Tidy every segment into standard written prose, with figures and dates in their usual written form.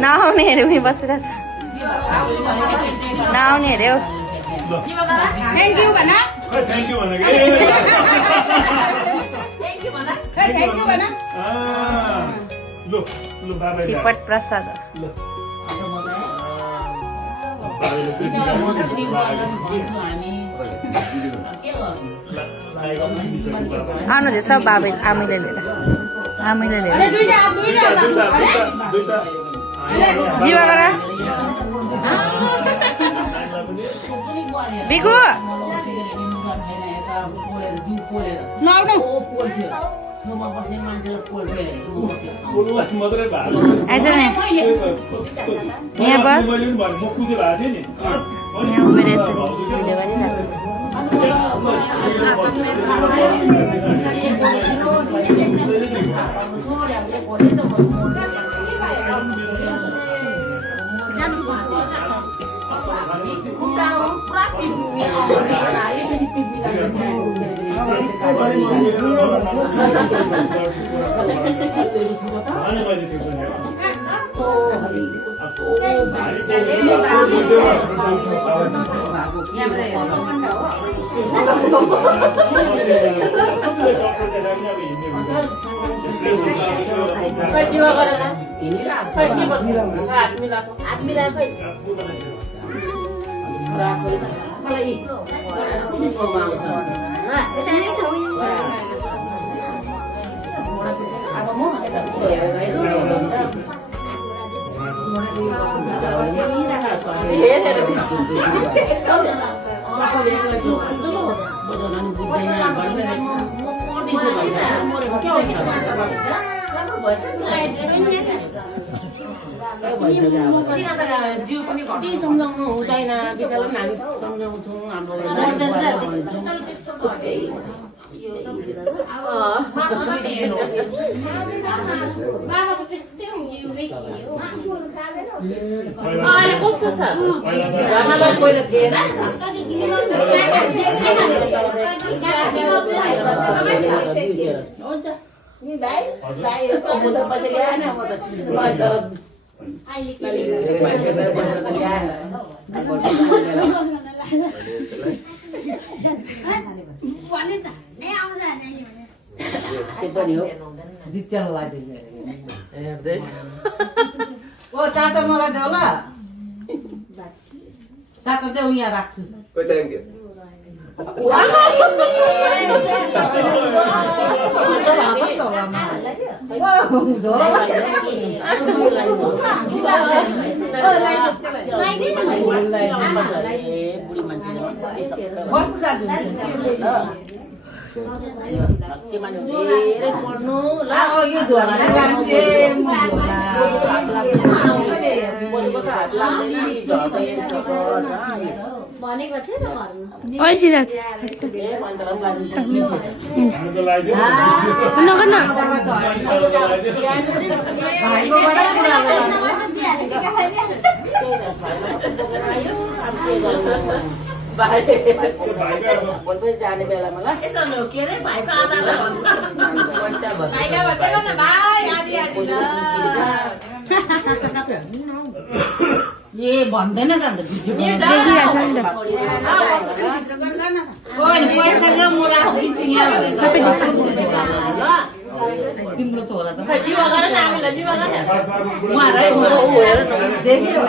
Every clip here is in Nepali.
नआउने हेऱ्यो उही बसेर नआउने हेऱ्यो श्रीपट प्रसाद आउनु सब बाबे आमैले लिएर जीवा गर बिगु यहाँ बस यहाँ उभिएर जिउ पनि कति सम्झाउनु हुँदैन विशाल हामी सम्झाउँछौँ हाम्रो कस्तो छ पहिला थिएन हुन्छ नि भाइ भाइ कबुतर पैसा ल्याएन म त चाता मलाई देऊ ल चाता देऊ यहाँ राख्छु भनेको छ जाने बेलामा ल यसो नो के रे भाइको आधा ये भन्दैन त देखिरहेछ नि त पैसा ल्याउ म राखिदिन्छु यहाँ तिम्रो छोरा त देख्यो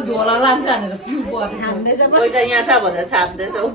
झोला लान्छ भनेर पैसा यहाँ छ भनेर छाप्दैछौ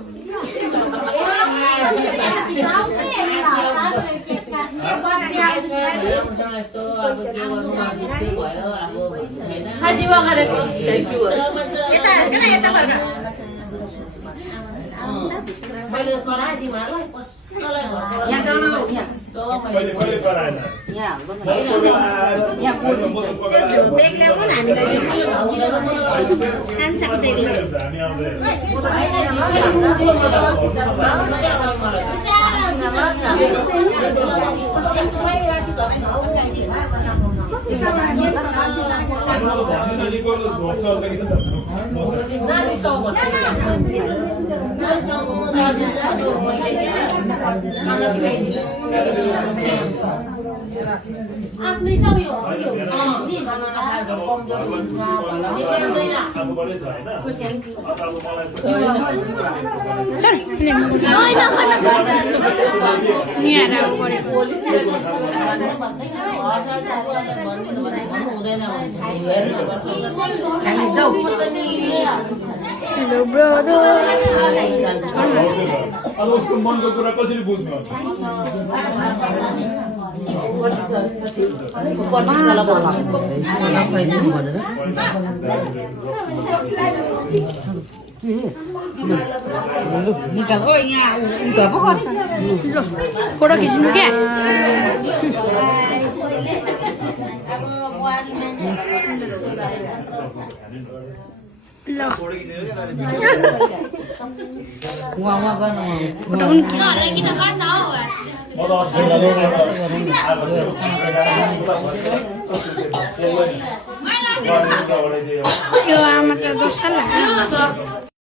आफ्नै त उयो नि खाना खाएको कमजोर हुन्छ हेलो ब्रदर अब उसको मनको कुरा कसरी बुझ्नु ल फोटो खिच्नु क्या ल फोटो पनि यो आमा त दोस्रो लाग्छ